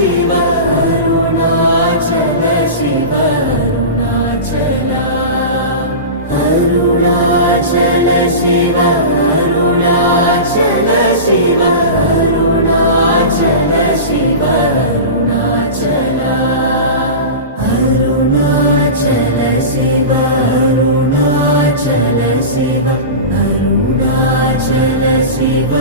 Shiv Arunachal Shiv Arunachal Arunachal Shiv Arunachal Shiv Arunachal Shiv Arunachal Arunachal Shiv Arunachal Shiv Arunachal Shiv